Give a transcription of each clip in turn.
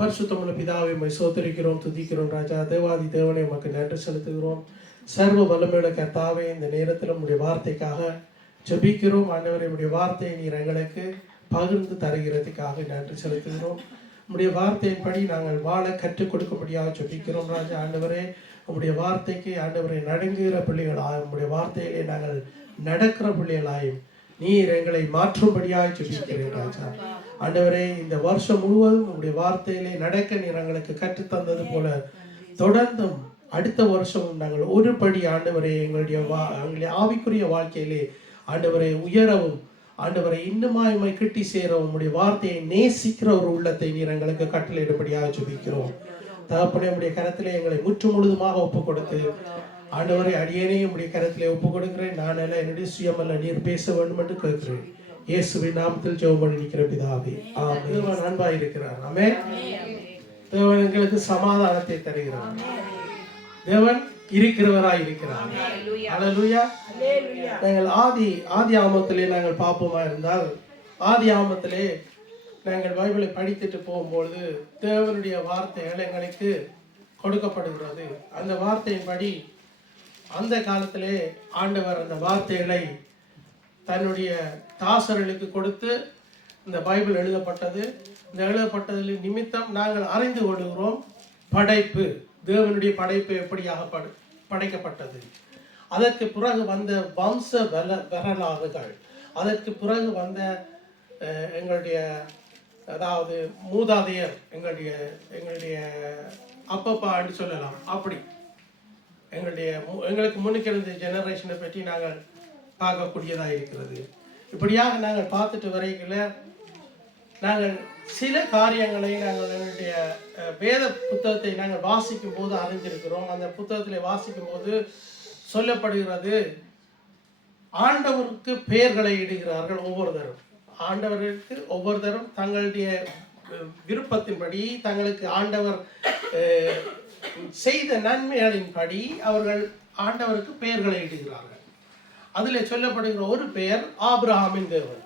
பரிசுத்தமுள்ள பிதாவை உம்மை ஸ்தோத்திரிக்கிறோம், துதிக்கிறோம் ராஜா. தேவாதி தேவனை உமக்கு நன்றி செலுத்துகிறோம். சர்வ வல்லமையுள்ள கர்த்தாவே, இந்த நேரத்தில் உம்முடைய வார்த்தைக்காக ஜெபிக்கிறோம். ஆண்டவரே, உம்முடைய வார்த்தையை நீர் எங்களுக்கு பகிர்ந்து தருகிறதுக்காக நன்றி செலுத்துகிறோம். உம்முடைய வார்த்தையின்படி நாங்கள் வாழ கற்றுக் கொடுக்கும்படியாக ஜெபிக்கிறோம் ராஜா. ஆண்டவரே, உம்முடைய வார்த்தைக்கு ஆண்டவரை நடுங்குகிற பிள்ளைகளாயும் உம்முடைய வார்த்தையிலே நாங்கள் நடக்கிற பிள்ளைகளாயும் நீர் எங்களை மாற்றும்படியாக ஜெபிக்கிறேன் ராஜா. ஆண்டவரே, இந்த வருஷம் முழுவதும் உங்களுடைய வார்த்தையிலே நடக்க நீர் எங்களுக்கு கற்றுத்தந்தது போல தொடர்ந்தும் அடுத்த வருஷமும் நாங்கள் ஒருபடி ஆண்டவரே எங்களுடைய ஆவிக்குரிய வாழ்க்கையிலே ஆண்டவரை உயரவும் ஆண்டவரை இன்னுமாய் கிட்டி சேரவும் உங்களுடைய வார்த்தையை நேசிக்கிற ஒரு உள்ளத்தை நீர் எங்களுக்கு கட்டளையிடும்படியாக ஜெபிக்கிறோம். தகப்பனே, உடைய கரத்திலே எங்களை முற்று முழுதுமாக ஒப்புக் கொடுத்து ஆண்டவரை அடியேனையும் உடைய கரத்திலே ஒப்புக் கொடுக்கிறேன். நான் எல்லாம் என்னுடைய சுயமல்ல, நீர் பேச வேண்டும் என்று கேட்கிறேன். இயேசுவின் நாமத்தில் ஜெபம் பண்ணி நிற்கிற பிதாவே, ஆமென். தேவன் அன்பாய் இருக்கிறார். ஆமென். தேவன் எங்களுக்கு சமாதானத்தை தருகிறார். தேவன் இருக்கிறவராய் இருக்கிறார். அல்லேலூயா. நாங்கள் ஆதி ஆமத்திலே நாங்கள் பார்ப்போமா இருந்தால், ஆதி ஆமத்திலே நாங்கள் பைபிளை படித்துட்டு போகும்பொழுது தேவனுடைய வார்த்தைகள் எங்களுக்கு கொடுக்கப்படுகிறது. அந்த வார்த்தையின்படி அந்த காலத்திலே ஆண்டவர் அந்த வார்த்தைகளை தன்னுடைய தாசர்களுக்கு கொடுத்து இந்த பைபிள் எழுதப்பட்டது. இந்த எழுதப்பட்டதில் நிமித்தம் நாங்கள் அறிந்து கொள்கிறோம் படைப்பு, தேவனுடைய படைப்பு எப்படியாக படைக்கப்பட்டது. அதற்கு பிறகு வந்த வம்ச வரலாறுகள், அதற்கு பிறகு வந்த எங்களுடைய அதாவது மூதாதையர், எங்களுடைய அப்பப்பா என்று சொல்லலாம், அப்படி எங்களுக்கு முன்னுக்கு இருந்த ஜெனரேஷனை பற்றி நாங்கள் பார்க்கக்கூடியதாக இருக்கிறது. இப்படியாக நாங்கள் பார்த்துட்டு வரைக்குள்ள நாங்கள் சில காரியங்களை நாங்கள் எங்களுடைய வேத புத்தகத்தை நாங்கள் வாசிக்கும் போது அறிந்திருக்கிறோம். அந்த புத்தகத்தில் வாசிக்கும் போது சொல்லப்படுகிறது, ஆண்டவருக்கு பெயர்களை இடுகிறார்கள் ஒவ்வொருத்தரும். ஆண்டவருக்கு ஒவ்வொருத்தரும் தங்களுடைய விருப்பத்தின்படி தங்களுக்கு ஆண்டவர் செய்த நன்மைகளின்படி அவர்கள் ஆண்டவருக்கு பெயர்களை இடுகிறார்கள். அதில் சொல்லப்படுகிற ஒரு பெயர் ஆபிரகாமின் தேவன்,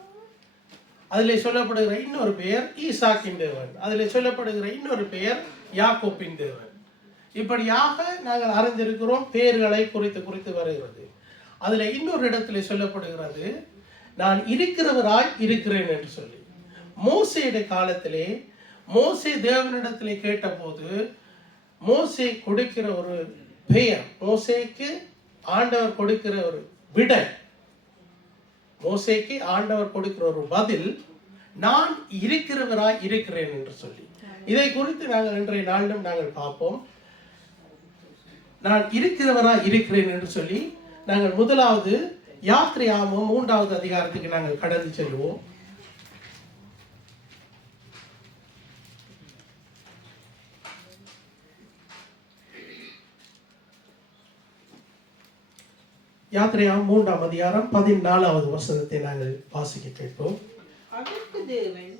அதில் சொல்லப்படுகிற இன்னொரு பெயர் ஈசாக்கின் தேவன், அதில் சொல்லப்படுகிற இன்னொரு பெயர் யாக்கோப்பின் தேவன். இப்படியாக நாங்கள் அறிந்திருக்கிறோம். பெயர்களை குறித்து வருகிறது. அதில் இன்னொரு இடத்துல சொல்லப்படுகிறது, நான் இருக்கிறவராய் இருக்கிறேன் என்று சொல்லி. மோசேயுடைய காலத்திலே மோசே தேவனிடத்திலே கேட்டபோது மோசே கொடுக்கிற ஒரு பெயர், மோசேக்கு ஆண்டவர் கொடுக்கிற ஒரு விடை, மோசேக்கு ஆண்டவர் கொடுக்கிற ஒரு பதில், நான் இருக்கிறவராய் இருக்கிறேன் என்று சொல்லி. இதை குறித்து நாங்கள் இன்றைய நாளிலும் நாங்கள் பார்ப்போம். நான் இருக்கிறவராய் இருக்கிறேன் என்று சொல்லி நாங்கள் முதலாவது யாத்திரையாமம் 3வது அதிகாரத்துக்கு நாங்கள் கடந்து செல்வோம். யாத்திரையாமம் 3ஆம் அதிகாரம் 14வது வசனத்தை நாங்கள் வாசிக்க கேட்போம். அதற்கு தேவன்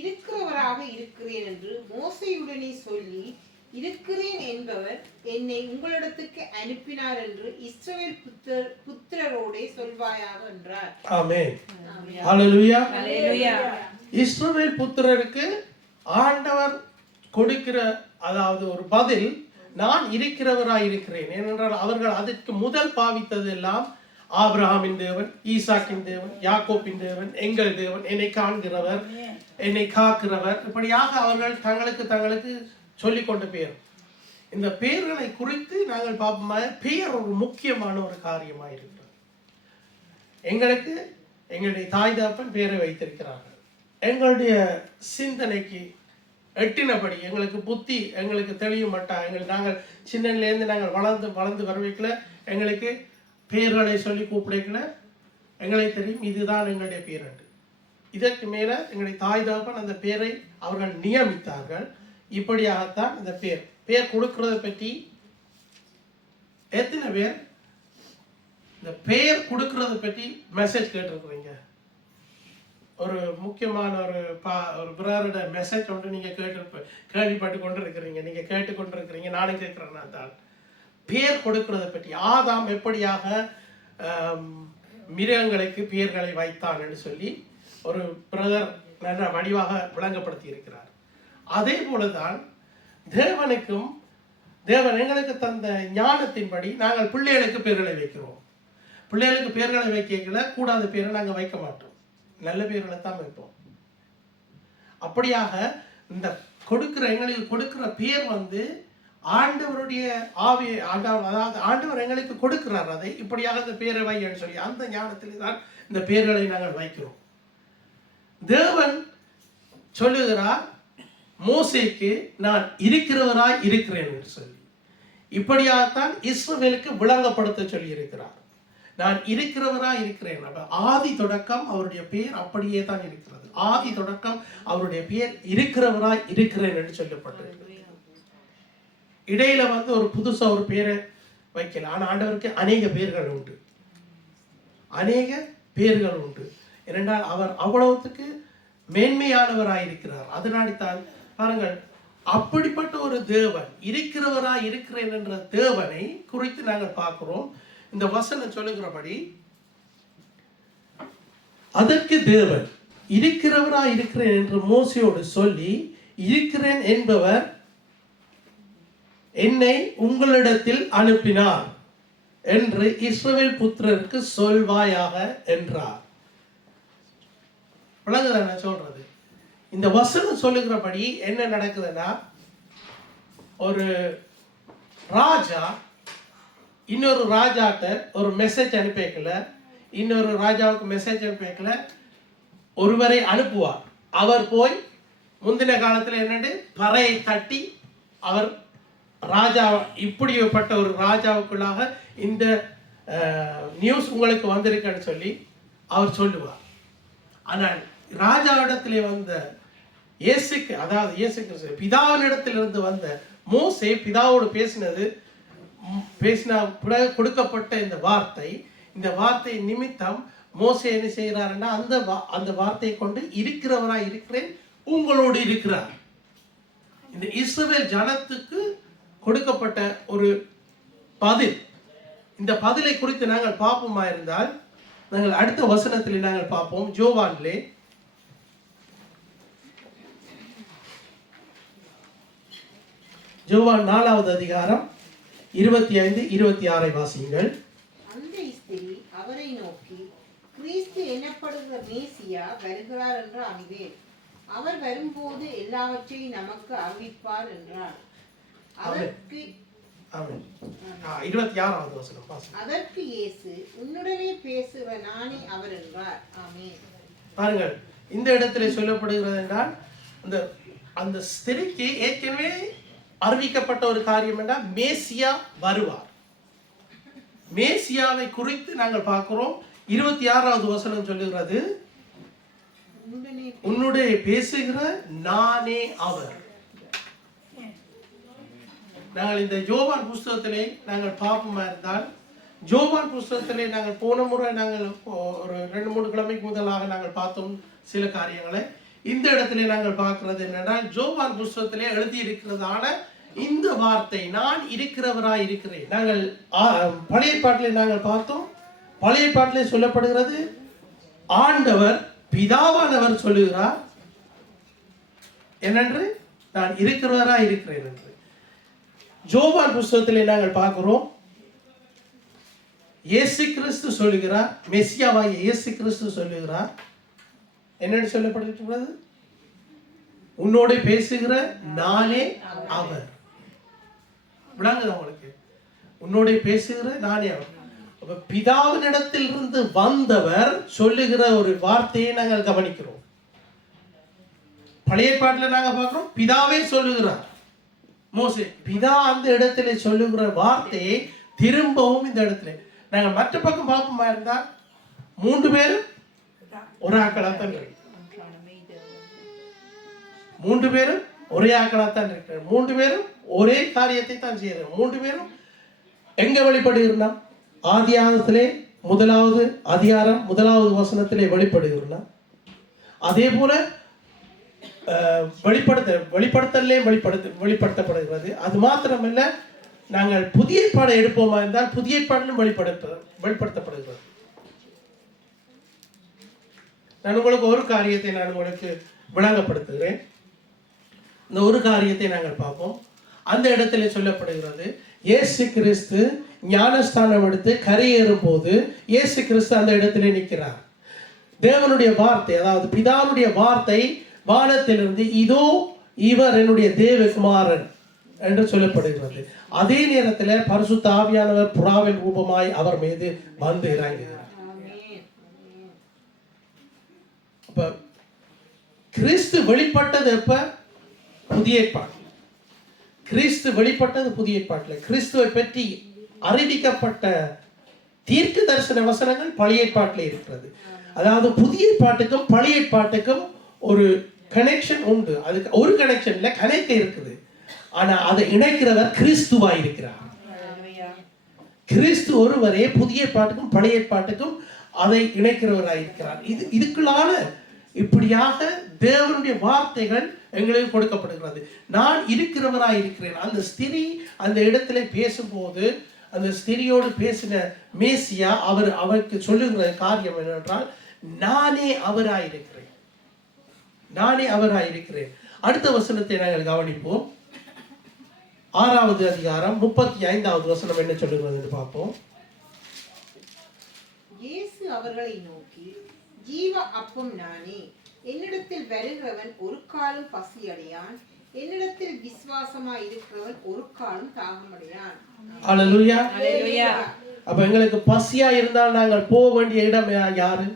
இருக்கிறவராக இருக்கிறேன் என்று மோசேயுடனே சொல்லி, இருக்கிறேன் என்பவர் என்னை உங்களிடத்துக்கு அனுப்பினார் என்று இஸ்ரவேல் புத்திரரோடே சொல்வாயாக என்றார். ஆமென். ஹல்லேலூயா. இஸ்ரவேல் புத்திரருக்கு ஆண்டவர் கொடுக்கிற அதாவது ஒரு பதில், நான் இருக்கிறவராய் இருக்கிறேன். ஏனென்றால் அவர்கள் அதற்கு முதல் பாவித்தது எல்லாம் ஆபிரகாமின் தேவன், ஈசாக்கின் தேவன், யாக்கோப்பின் தேவன், எங்கள் தேவன், என்னை காண்கிறவர், என்னை காக்கிறவர், இப்படியாக அவர்கள் தங்களுக்கு சொல்லிக்கொண்ட பெயர். இந்த பெயர்களை குறித்து நாங்கள் பார்ப்போம். பெயர் ஒரு முக்கியமான ஒரு காரியமாக இருக்கிறது. எங்களுடைய தாய் தகப்பன் பெயரை வைத்திருக்கிறார்கள். எங்களுடைய சிந்தனைக்கு எட்டினபடி எங்களுக்கு புத்தி எங்களுக்கு தெளிய மாட்டா. நாங்கள் சின்னலேருந்து நாங்கள் வளர்ந்து வரவைக்கல எங்களுக்கு பெயர்களை சொல்லி கூப்பிடக்கல எங்களை தெரியும் இதுதான் எங்களுடைய பெயர் என்று. இதற்கு மேல எங்களுடைய தாய் தகப்பன் அந்த பெயரை அவர்கள் நியமித்தார்கள். இப்படியாகத்தான் இந்த பெயர் கொடுக்கறத பற்றி எத்தனை பேர் இந்த பெயர் கொடுக்கறத பற்றி மெசேஜ் கேட்டிருக்கிறீங்க? ஒரு முக்கியமான ஒரு பிறரோட மெசேஜ் ஒன்று நீங்க கேள்விப்பட்டு கொண்டு இருக்கிறீங்க, நீங்க கேட்டுக்கொண்டு இருக்கிறீங்க, நானும் கேட்கிறேன். நான் தான் பெயர் கொடுக்கறத பற்றி ஆதாம் எப்படியாக மிருகங்களுக்கு பெயர்களை வைத்தான் என்று சொல்லி ஒரு பிரதர் நல்ல வடிவாக விளங்கப்படுத்தி இருக்கிறார். அதே போலதான் தேவன் எங்களுக்கு தந்த ஞானத்தின்படி நாங்கள் பிள்ளைகளுக்கு பேர்களை வைக்கிறோம். பிள்ளைகளுக்கு பேர்களை வைக்கல கூடாத பேரை நாங்கள் வைக்க மாட்டோம், நல்ல பேர்களை தான் வைப்போம். அப்படியாக இந்த எங்களுக்கு கொடுக்கிற பேர் ஆண்டவருடைய ஆவி, அதாவது ஆண்டவர் எங்களுக்கு கொடுக்கிறார். அதை இப்படியாக இந்த பேரை வைன்னு சொல்லி அந்த ஞானத்தில் தான் இந்த பேர்களை நாங்கள் வைக்கிறோம். தேவன் சொல்லுகிறார் மோசேக்கு, நான் இருக்கிறவராய் இருக்கிறேன் என்று சொல்லி. இப்படியாகத்தான் இஸ்ரவேலுக்கு விளங்கப்படுத்த சொல்லி இருக்கிறார். நான் இருக்கிறவராய் இருக்கிறேன். ஆதி தொடக்கம் அவருடைய பேர் அப்படியே தான் இருக்கிறது. ஆதி தொடக்கம் அவருடைய பேர் இருக்கிறவராய் இருக்கிறேன் என்று சொல்லப்பட்டிருக்கிறது. இடையில ஒரு புதுசா ஒரு பேரை வைக்கல. ஆனா ஆண்டவருக்கு அநேக பேர்கள் உண்டு, அநேக பேர்கள் உண்டு. ஏனென்றால் அவர் அவ்வளவுக்கு மேன்மையானவராயிருக்கிறார். அதனால்தான் பாருங்கள், அப்படிப்பட்ட ஒரு தேவன், இருக்கிறவராய் இருக்கிறேன் என்ற தேவனை குறித்து நாங்கள் பார்க்கிறோம். இந்த வசனம் சொல்லுகிறபடி, அதற்கு தேவன் இருக்கிறவராய் இருக்கிறேன் என்று மோசேயோடு சொல்லி, இருக்கிறேன் என்பவர் என்னை உங்களிடத்தில் அனுப்பினார் என்று இஸ்ரவேல் புத்திரருக்கு சொல்வாயாக என்றார். விளங்குதா நான் சொல்றது? இந்த வசனம் சொல்லுகிறபடி என்ன நடக்குதுன்னா, ஒரு ராஜா இன்னொரு ராஜாட்ட ஒரு மெசேஜ் அனுப்பிக்கல, இன்னொரு ராஜாவுக்கு மெசேஜ் அனுப்பிக்கல, ஒருவரை அனுப்புவார். அவர் போய் முந்தின காலத்தில் என்னண்டு பறையை தட்டி அவர் ராஜா, இப்படிப்பட்ட ஒரு ராஜாவுக்குள்ளாக இந்த நியூஸ் உங்களுக்கு வந்திருக்குன்னு சொல்லி அவர் சொல்லுவார். ஆனால் ராஜாவிடத்திலே வந்த இயேசுக்கு, அதாவது இயேசு கிறிஸ்து பிதாவினிடத்திலிருந்து வந்த மோசே பிதாவோடு பேசின கொடுக்கப்பட்ட இந்த வார்த்தை நிமித்தம் மோசே என்ன செய்கிறாருன்னா, அந்த வார்த்தையை கொண்டு இருக்கிறவராய் இருக்கிறேன் உங்களோடு இருக்கிறார். இந்த இஸ்ரவேல் ஜனத்துக்கு கொடுக்கப்பட்ட ஒரு பதில். இந்த பதிலை குறித்து நாங்கள் பார்ப்போமா இருந்தால், நாங்கள் அடுத்த வசனத்தில் நாங்கள் பார்ப்போம். யோவான் 4வது அதிகாரம் 25-26 வாசியுங்கள். அந்த ஸ்திரீ அவரை நோக்கி, கிறிஸ்து எனப்படுகிற மேசியா வருகிறார் என்று அறிவேன். அவர் வரும்போது எல்லாவற்றையும் நமக்கு அறிவிப்பார் என்றார். அதற்கு 26வது வசனம் வாசியுங்கள். அதற்கு இயேசு, உன்னுடனே பேசுகிற நானே அவர் என்றார். ஆமென். பாருங்கள், இந்த இடத்துல சொல்லப்படுகிறது என்றால், அந்த ஸ்திரீக்கு ஏற்கனவே அறிவிக்கப்பட்ட ஒரு காரியம் என்றால் மேசியா வருவார். மேசியாவை குறித்து நாங்கள் பார்க்கிறோம். 26வது வசனம் சொல்லுகிறது, உன்னுடைய பேசுகிற நானே அவர். நாங்கள் இந்த யோவான் புஸ்தகத்திலே நாங்கள் பார்ப்போமா இருந்தால், யோவான் புஸ்தகத்திலே நாங்கள் போன முறை நாங்கள் ஒரு 2-3 கிழமைக்கு முதலாக நாங்கள் பார்த்தோம் சில காரியங்களை. இந்த இடத்திலே நாங்கள் பார்க்கிறது என்னென்றால், யோவான் புஸ்தகத்திலே எழுதி இருக்கிறதான இந்த வார்த்தை, நான் இருக்கிறவராய் இருக்கிறேன். நாங்கள் பழைய பாட்டிலே நாங்கள் பார்த்தோம். பழைய பாட்டிலே சொல்லப்படுகிறது, ஆண்டவர் பிதாவானவர் சொல்லுகிறார் என்னென்று, நான் இருக்கிறவராய் இருக்கிறேன் என்று. யோவான் புஸ்தகத்திலே நாங்கள் பார்க்கிறோம், இயேசு கிறிஸ்து சொல்லுகிறார், மெசியாவாகிய இயேசு கிறிஸ்து சொல்லுகிறார் என்னென்னு சொல்லப்படுகிறது, உன்னோட பேசுகிற நானே அவர். விளங்குது உங்களுக்கு? உன்னோட பேசுகிற நானே அவர். பிதாவினிடத்தில் இருந்து வந்தவர் சொல்லுகிற ஒரு வார்த்தையை நாங்கள் கவனிக்கிறோம். பழைய பாட்டில் நாங்கள் பார்க்கிறோம், பிதாவே சொல்லுகிறார். மோசே பிதா அந்த இடத்துல சொல்லுகிற வார்த்தையை திரும்பவும் இந்த இடத்துல நாங்கள் மற்ற பக்கம் பார்ப்போமா இருந்தா, 3 பேரும் ஒரு ஆக்களாத்தான் இருக்கு. 3 பேரும் ஒரே ஆக்களாத்தான் இருக்கிற. 3 பேரும் ஒரே காரியத்தை தான் செய்யறோம். 3 பேரும் எங்க வெளிப்படுகிறோம்? ஆதியாகத்திலே 1வது அதிகாரம் 1வது வசனத்திலே வெளிப்படுகிறோம். அதே போல வெளிப்படுத்தப்படுகிறது. அது மாத்திரமல்ல, நாங்கள் புதிய பாடம் எடுப்போமா இருந்தால் புதிய பாடலும் வெளிப்படுத்தப்படுகிறது. நான் உங்களுக்கு ஒரு காரியத்தை நான் உங்களுக்கு விளங்கப்படுத்துகிறேன். இந்த ஒரு காரியத்தை நாங்கள் பார்ப்போம். அந்த இடத்துல சொல்லப்படுகிறது, இயேசு கிறிஸ்து ஞானஸ்தானம் எடுத்து கரையேறும் போது இயேசு கிறிஸ்து அந்த இடத்துல நிற்கிறார். தேவனுடைய வார்த்தை, அதாவது பிதாவுடைய வார்த்தை வானத்திலிருந்து, இதோ இவர் என்னுடைய தேவகுமாரன் என்று சொல்லப்படுகிறது. அதே நேரத்தில் பரிசுத்த ஆவியானவர் புறாவின் ரூபமாய் அவர் மீது வந்து இறங்குகிறார். அப்ப கிறிஸ்து வெளிப்பட்டது எப்ப? புதிய ஏற்பாடு. கிறிஸ்து வெளிப்பட்டது புதிய ஏற்பாட்டில். கிறிஸ்துவை பற்றி அறிவிக்கப்பட்ட தீர்க்க தரிசன வசனங்கள் பழைய ஏற்பாட்டில் இருக்கிறது. அதாவது புதிய ஏற்பாட்டுக்கும் பழைய ஏற்பாட்டுக்கும் ஒரு கனெக்ஷன் உண்டு. அதுக்கு ஒரு கனெக்ஷன் இல்லை, கனெக்ட் இருக்குது. ஆனா அதை இணைக்கிறவர் கிறிஸ்துவா இருக்கிறார். கிறிஸ்து ஒருவரே புதிய ஏற்பாட்டுக்கும் பழைய ஏற்பாட்டுக்கும் அதை இணைக்கிறவராக இருக்கிறார். இதுக்குள்ளான இப்படியாக தேவனுடைய வார்த்தைகள் எங்களுக்கு கொடுக்கப்படுகிறது. நான் இருக்கிறவராய் இருக்கிறேன். அந்த ஸ்திரீ அந்த இடத்துல பேசும்போது அந்த ஸ்திரியோடு பேசின மேசியா அவருக்கு சொல்லுகிற காரியம் என்னவென்றால், நானே அவராயிருக்கிறேன், நானே அவராயிருக்கிறேன். அடுத்த வசனத்தை நாங்கள் கவனிப்போம். 6வது அதிகாரம் 35வது வசனம் என்ன சொல்லுகிறது என்று பார்ப்போம். இயேசு அவர்களை நோக்கி, ஜீவ அப்பம் நானே, என்னிடத்தில் வருகிறவன் ஒரு காலும் பசியடையான், என்னிடத்தில் விசுவாசமாய் இருக்கிறவன் ஒரு காலும் தாகமடையான். அல்லேலூயா. அப்ப எங்களுக்கு பசியா இருந்தால் நாங்கள் போக வேண்டிய இடம் யாரு?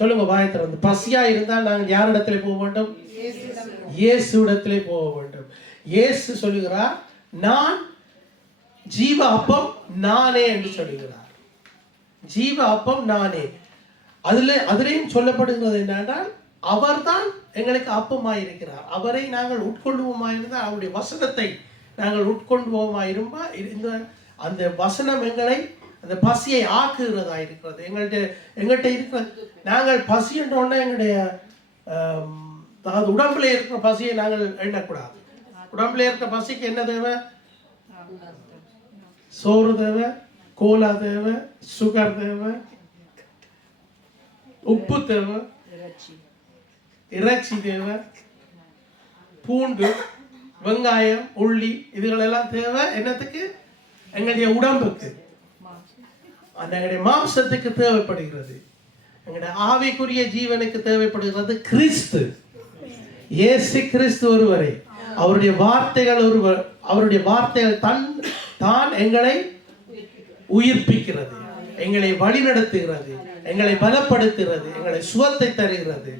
சொல்லுங்க வாயை திறந்து. பசியா இருந்தால் நாங்கள் யாரிடத்திலே போக வேண்டும்? இயேசு இடத்திலே போக வேண்டும். இயேசு சொல்லுகிறார், நான் ஜீவ அப்பம் நானே என்று சொல்லுகிறார். ஜீவ அப்பம் நானே. அதிலேயும் சொல்லப்படுகிறது என்னென்றால், அவர்தான் எங்களுக்கு அப்பமாயிருக்கிறார். அவரை நாங்கள் உட்கொள்வோமாயிருந்தால், அவருடைய வசனத்தை நாங்கள் உட்கொள்வோமாயிருந்தா அந்த வசனம் எங்களை அந்த பசியை ஆக்குகிறதா இருக்கிறது. எங்கள்கிட்ட இருக்கிற நாங்கள் பசி என்றோன்னா எங்களுடைய அதாவது உடம்புல இருக்கிற பசியை நாங்கள் எண்ணக்கூடாது. உடம்புல இருக்கிற பசிக்கு என்ன தேவை? சோறு தேவை, கோலா தேவை, சுகர் தேவை, உப்பு தேவை, இறைச்சி தேவை, பூண்டு, வெங்காயம், உள்ளி, இதுகளெல்லாம் தேவை. என்னத்துக்கு? எங்களுடைய உடம்புக்கு, எங்களுடைய மாம்சத்துக்கு தேவைப்படுகிறது. எங்களுடைய ஆவிக்குரிய ஜீவனுக்கு தேவைப்படுகிறது கிறிஸ்து, இயேசு கிறிஸ்து ஒருவரே. அவருடைய வார்த்தைகள் அவருடைய வார்த்தைகள் தான் எங்களை உயிர்ப்பிக்கிறது, எங்களை வழிநடத்துகிறது, எங்களை பலப்படுத்துகிறது, எங்களை சுகத்தை தருகிறது,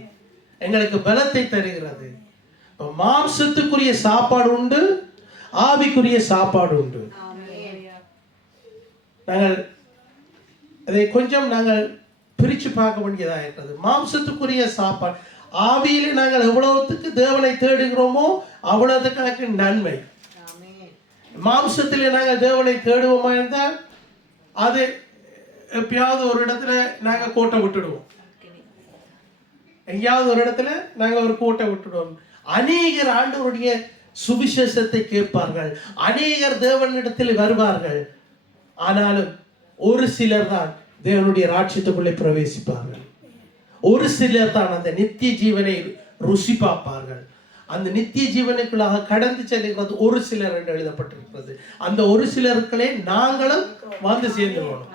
எங்களுக்கு பலத்தை தருகிறது. மாம்சத்துக்குரிய சாப்பாடு உண்டு, ஆவிக்குரிய சாப்பாடு உண்டு. நாங்கள் அதை கொஞ்சம் நாங்கள் பிரித்து பார்க்க வேண்டியதாக இருக்கிறது. மாம்சத்துக்குரிய சாப்பாடு, ஆவியிலே நாங்கள் எவ்வளவுக்கு தேவனை தேடுகிறோமோ அவ்வளவுக்கு எனக்கு நன்மை. மாம்சத்திலே நாங்கள் தேவனை தேடுவோமா இருந்தால் அது எப்பயாவது ஒரு இடத்துல நாங்கள் கோட்டை விட்டுடுவோம், எங்கேயாவது ஒரு இடத்துல நாங்கள் ஒரு கோட்டை விட்டுடுவோம். அநேகர் ஆண்டவருடைய சுவிசேஷத்தை கேட்பார்கள், அநேகர் தேவனிடத்தில் வருவார்கள். ஆனாலும் ஒரு சிலர் தான் தேவனுடைய ராஜ்யத்துக்குள்ளே பிரவேசிப்பார்கள். ஒரு சிலர் தான் அந்த நித்திய ஜீவனை ருசி பார்ப்பார்கள். அந்த நித்திய ஜீவனுக்குள்ளாக கடந்து செல்கிறது ஒரு சிலர் என்று எழுதப்பட்டிருக்கிறது. அந்த ஒரு சிலருக்களே நாங்களும் வந்து சேர்ந்துருவோம்.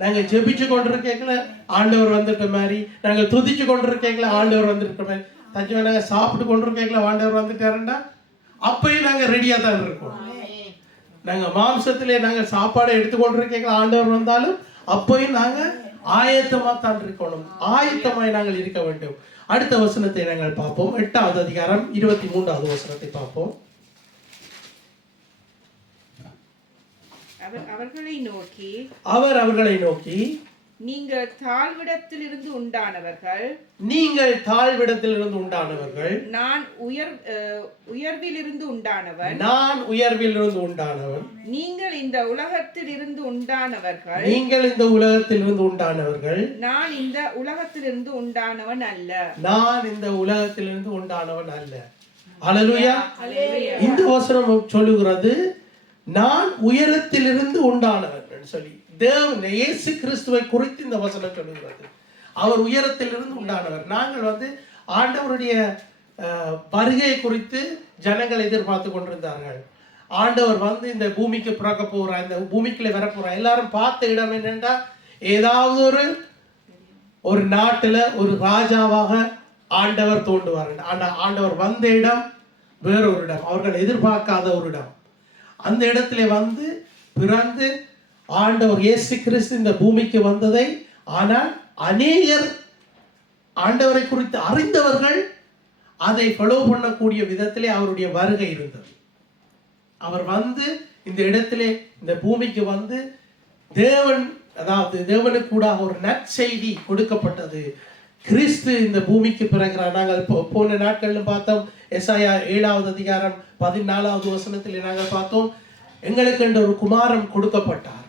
நாங்கள் ஜெபிச்சு கொண்டிருக்கல ஆண்டவர் வந்துட்ட மாதிரி, நாங்கள் துதிச்சு கொண்டிருக்கல ஆண்டவர் வந்துட்ட மாதிரி, தச்சு நாங்கள் சாப்பிட்டு கொண்டிருக்கல ஆண்டவர் வந்துட்டாருண்டா அப்பயும் நாங்கள் ரெடியாக தான் இருக்கோம். நாங்கள் மாம்சத்திலே நாங்கள் சாப்பாடை எடுத்துக்கொண்டிருக்கல ஆண்டவர் வந்தாலும் அப்பயும் நாங்கள் ஆயத்தமாக தான் இருக்கணும். ஆயத்தமாய் நாங்கள் இருக்க வேண்டும். அடுத்த வசனத்தை நாங்கள் பார்ப்போம். 8வது அதிகாரம் 23வது வசனத்தை பார்ப்போம். அவர்களை நோக்கி, நீங்கள் தாழ்விடத்திலிருந்து உண்டானவர்கள், நான் உயர்விலிருந்து உண்டானவன், நீங்கள் இந்த உலகத்திலிருந்து உண்டானவர்கள், நான் இந்த உலகத்திலிருந்து உண்டானவன் அல்ல. அல்லேலூயா. இந்த வசனம் சொல்லுகிறது, நான் உயரத்திலிருந்து உண்டானவன் சொல்லி தேவன் இயேசு கிறிஸ்துவை குறித்து இந்த வசனம் சொல்லுகிறது. அவர் உயரத்திலிருந்து உண்டானவர். நாங்கள் ஆண்டவருடைய வருகை குறித்து ஜனங்கள் எதிர்பார்த்து கொண்டிருந்தார்கள். ஆண்டவர் வந்து இந்த பூமிக்கு பிறக்க போகிறார், இந்த பூமிக்குள்ள வர போகிறார். எல்லாரும் பார்த்த இடம் என்னென்றா, ஏதாவது ஒரு நாட்டில் ஒரு ராஜாவாக ஆண்டவர் தோன்றுவார். ஆண்டவர் வந்த இடம் வேறொரு இடம், அவர்கள் எதிர்பார்க்காத ஒரு இடம். அந்த இடத்துல வந்து பிறந்து ஆண்டவர் இயேசு கிறிஸ்து இந்த பூமிக்கு வந்ததை, ஆனால் அநேகர் ஆண்டவரை குறித்து அறிந்தவர்கள் அதை ஃபாலோ பண்ணக்கூடிய விதத்திலே அவருடைய வருகை இருந்தது. அவர் வந்து இந்த இடத்திலே இந்த பூமிக்கு வந்து தேவனுக்கு கூட ஒரு நற்செய்தி கொடுக்கப்பட்டது. கிறிஸ்து இந்த பூமிக்கு பிறகுறார். நாங்கள் போன நாட்கள்ல பார்த்தோம், எசாயா 7வது அதிகாரம் 14வது வசனத்திலே நாங்கள் பார்த்தோம், எங்களுக்கு என்ற ஒரு குமாரன் கொடுக்கப்பட்டார்.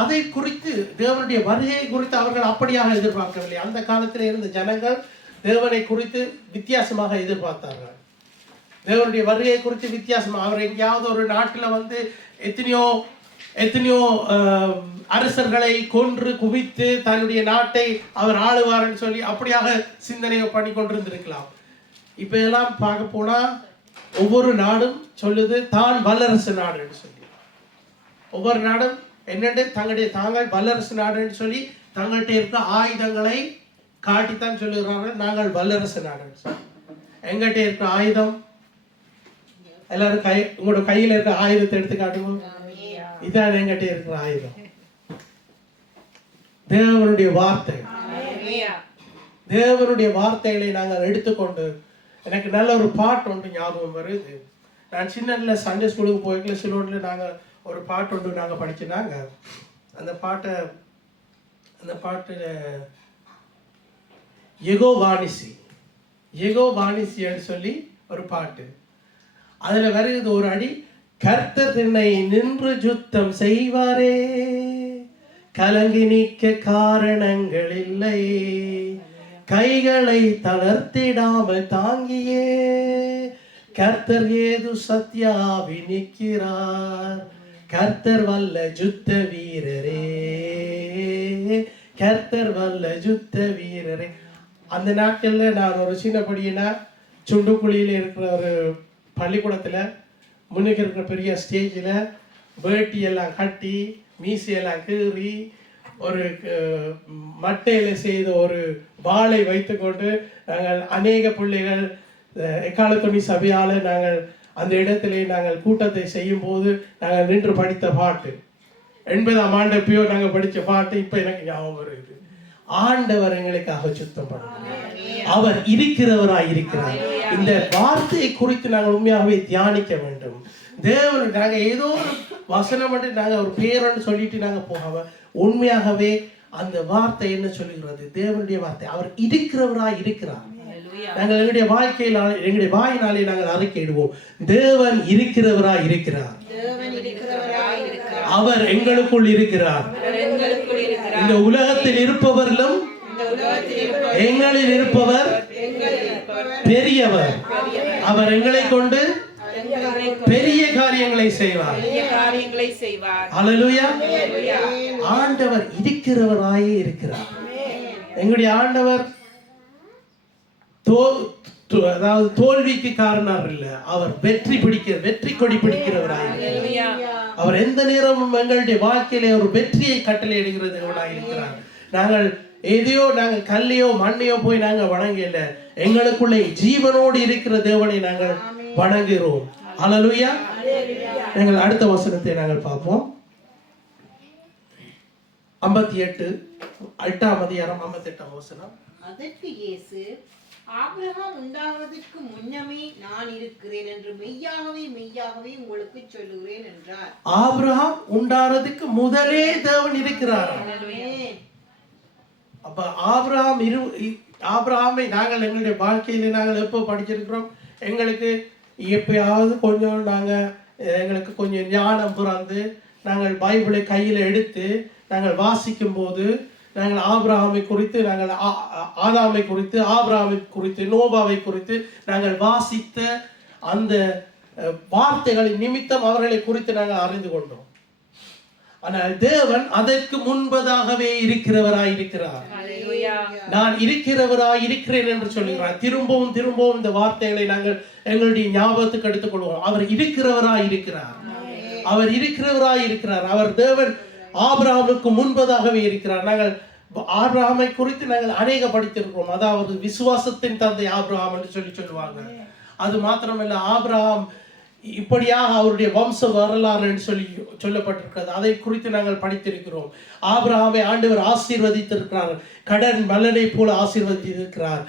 அதை குறித்து தேவனுடைய வருகையை குறித்து அவர்கள் அப்படியாக எதிர்பார்க்கவில்லை. அந்த காலத்தில் இருந்த ஜனங்கள் தேவனை குறித்து வித்தியாசமாக எதிர்பார்த்தார்கள். தேவனுடைய வருகையை குறித்து வித்தியாசமாக, அவர் எங்கேயாவது ஒரு நாட்டில் வந்து எத்தனையோ அரசர்களை கொன்று குவித்து தன்னுடைய நாட்டை அவர் ஆளுவார்னு சொல்லி அப்படியாக சிந்தனையை பண்ணி கொண்டிருந்திருக்கலாம். இப்ப எல்லாம் பார்க்க போனா ஒவ்வொரு நாடும் சொல்லுது தான் வல்லரசு நாடுன்னு சொல்லி. ஒவ்வொரு நாடும் என்னென்று தாங்கள் வல்லரசு நாடுன்னு சொல்லி தங்கள்கிட்ட இருக்க ஆயுதங்களை காட்டித்தான் சொல்லுகிறார்கள், நாங்கள் வல்லரசு நாடுன்னு சொல்லி. எங்கிட்ட இருக்க ஆயுதம், எல்லாரும் உங்களோட கையில இருக்க ஆயுதத்தை எடுத்து காட்டுவோம். இதான் எங்கிட்ட இருக்கிற ஆயுதம், தேவனுடைய வார்த்தை. தேவனுடைய வார்த்தைகளை நாங்கள் எடுத்துக்கொண்டு, எனக்கு நல்ல ஒரு பாட்டு ஒன்று ஞாபகம் வருது. நான் சின்ன சண்டே ஸ்கூலுக்கு போய்க்கல, சிலோன்ல நாங்கள் ஒரு பாட்டு ஒன்று நாங்கள் படிச்சுனாங்க. அந்த பாட்டு எகோ வாணிசின்னு சொல்லி ஒரு பாட்டு. அதுல வருகிறது ஒரு அடி, கர்த்தர் என்னை நின்று சுத்தம் செய்வாரே, கலங்கி நிற்க காரணங்கள் இல்லை, கைகளை தளர்த்திடாமல் தாங்கியே கர்த்தர் ஏது சத்யாவி நிற்கிறார், கர்த்தர் வல்ல யுத்த வீரரே, கர்த்தர் வல்ல யுத்த வீரரே. அந்த நாட்கள்ல நான் ஒரு சின்ன படியினா சுண்டுக்குழியில் இருக்கிற ஒரு பள்ளிக்கூடத்தில் முன்னுக்கு இருக்கிற பெரிய ஸ்டேஜில் வேட்டியெல்லாம் கட்டி மீசையெல்லாம் கீறி ஒரு மட்டையில் செய்த ஒரு வாளை வைத்துக்கொண்டு நாங்கள் அநேக பிள்ளைகள் எக்காலத்துணி சபையால் நாங்கள் அந்த இடத்திலே நாங்கள் கூட்டத்தை செய்யும் போது நாங்கள் நின்று படித்த பாட்டு, 80ஆம் ஆண்டு எப்பயோ நாங்கள் படித்த பாட்டு இப்போ எனக்கு ஞாபகம் வருது. ஆண்டவர் எங்களுக்காக சுத்தம் பண்ணார், அவர் இருக்கிறவராய் இருக்கிறார். இந்த வார்த்தையை குறித்து நாங்கள் உண்மையாகவே தியானிக்க வேண்டும். தேவன் நாங்கள் ஏதோ ஒரு வசனம் மட்டும் நாங்கள் ஒரு பேரன்னு சொல்லிட்டு நாங்கள் போகாம, உண்மையாகவே அந்த வார்த்தை என்ன சொல்லுகிறது? தேவனுடைய வார்த்தை, அவர் இருக்கிறவராய் இருக்கிறார். நாங்கள் எங்களுடைய வாழ்க்கையில் எங்களுடைய வாயினாலே நாங்கள் அறிக்கையிடுவோம், தேவன் இருக்கிறவராய் இருக்கிறார், அவர் எங்களுக்குள் இருக்கிறார். இந்த உலகத்தில் இருப்பவர்களும் எங்களில் இருப்பவர் பெரியவர், அவர் எங்களை கொண்டு பெரிய காரியங்களை செய்வார். அல்லேலூயா. ஆண்டவர் இருக்கிறவராயே இருக்கிறார். எங்களுடைய ஆண்டவர் அதாவது தோல்விக்கு காரணம் இல்ல, அவர் வெற்றி கொடி பிடிக்கிறவராய். அவர் எந்த நேரமும் எங்களுடைய வாழ்க்கையில ஒரு வெற்றியை கட்டளையிடுகிறவராய் இருக்கிறார். நாங்கள் எதையோ நாங்கள் கல்லையோ மண்ணையோ போய் நாங்கள் வணங்கல, எங்களுக்குள்ளே ஜீவனோடு இருக்கிற தேவனை நாங்கள் வணங்குகிறோம். அல்லேலூயா. நாங்கள் அடுத்த வசனத்தை நாங்கள் பார்ப்போம். 58ஆம் அதிகாரம் 58ஆம் வசனம். அதற்கு இயேசு, ஆபிரகாம் உண்டாவதற்கு முன்னமே நான் இருக்கிறேன் என்று மெய்யாகவே மெய்யாகவே உங்களுக்கு சொல்லுகிறேன் என்றார். ஆபிரகாம் உண்டாறதுக்கு முதலே தேவன் இருக்கிறார். அப்ப ஆபிரகாமை நாங்கள் எங்களுடைய வாழ்க்கையில நாங்கள் எப்போ படிச்சிருக்கிறோம்? எங்களுக்கு எப்பயாவது கொஞ்சம் எங்களுக்கு கொஞ்சம் ஞானம் பிறந்து நாங்கள் பைபிளை கையில் எடுத்து நாங்கள் வாசிக்கும் போது நாங்கள் ஆபிரகாமை குறித்து, நாங்கள் ஆதாமை குறித்து, ஆபிரகாமை குறித்து, நோபாவை குறித்து நாங்கள் வாசித்த அந்த வார்த்தைகளின் நிமித்தம் அவர்களை குறித்து நாங்கள் அறிந்து கொண்டோம். ஆனால் தேவன் அதற்கு முன்பதாகவே இருக்கிறவராய் இருக்கிறார். நான் இருக்கிறவராய் இருக்கிறேன் என்று சொல்லுகிறார். திரும்பவும் திரும்பவும் இந்த வார்த்தைகளை நாங்கள் எங்களுடைய ஞாபகத்துக்கு எடுத்துக்கொள்வோம். அவர் இருக்கிறவராய் இருக்கிறார். அவர் இருக்கிறவராய் இருக்கிறார். அவர் தேவன் ஆபிரகாமுக்கு முன்பதாகவே இருக்கிறார். நாங்கள் ஆபிரகாமை குறித்து நாங்கள் அநேக படித்திருக்கிறோம். அதாவது விசுவாசத்தின் தந்தை ஆபிரகாம் என்று சொல்லுவாங்க. அது மாத்திரமல்ல, ஆபிரகாம் இப்படியாக அவருடைய வம்ச வரலாறு என்று சொல்லப்பட்டிருக்கிறது. அதை குறித்து நாங்கள் படித்திருக்கிறோம். ஆபிரகாமை ஆண்டவர் ஆசீர்வதித்திருக்கிறார். கடன் மலனை போல ஆசீர்வதித்திருக்கிறார்.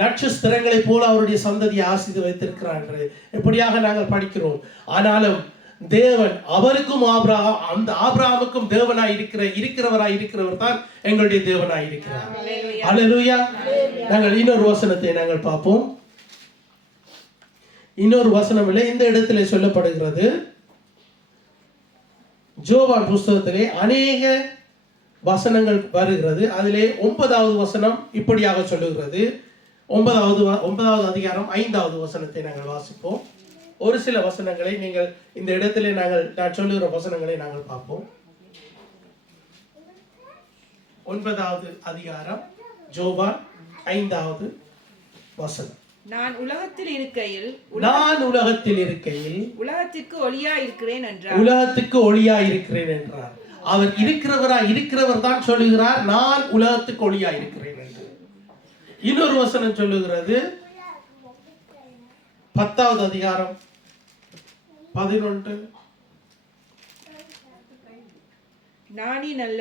நட்சத்திரங்களை போல அவருடைய சந்ததியை ஆசீர்வதித்திருக்கிறார் என்று எப்படியாக நாங்கள் படிக்கிறோம். ஆனாலும் தேவன் அவருக்கும் அந்த ஆபிரகாமுக்கும் தேவனாய் இருக்கிறவராய் இருக்கிறவர் தான் எங்களுடைய தேவனாய் இருக்கிறார். அல்லேலூயா. நாங்கள் இன்னொரு வசனத்தை நாங்கள் பார்ப்போம். இன்னொரு வசனம் இல்லை, இந்த இடத்திலே சொல்லப்படுகிறது. யோவான் புஸ்தகத்திலே அநேக வசனங்கள் வருகிறது. அதிலே 9வது வசனம் இப்படியாக சொல்லுகிறது. 9வது அதிகாரம் 5வது வசனத்தை நாங்கள் வாசிப்போம். ஒரு சில வசனங்களை நீங்கள் இந்த இடத்திலே நான் சொல்லுகிற வசனங்களை நாங்கள் பார்ப்போம். 9வது அதிகாரம் யோவான் 5வது வசனம். நான் உலகத்தில் இருக்கையில் உலகத்திற்கு ஒளியா இருக்கிறேன் என்றார். அவர் இருக்கிறவர் தான் சொல்லுகிறார், நான் உலகத்துக்கு ஒளியா இருக்கிறேன் என்று. இன்னொரு வசனம் சொல்லுகிறது, 10வது அதிகாரம் 11. நானே நல்ல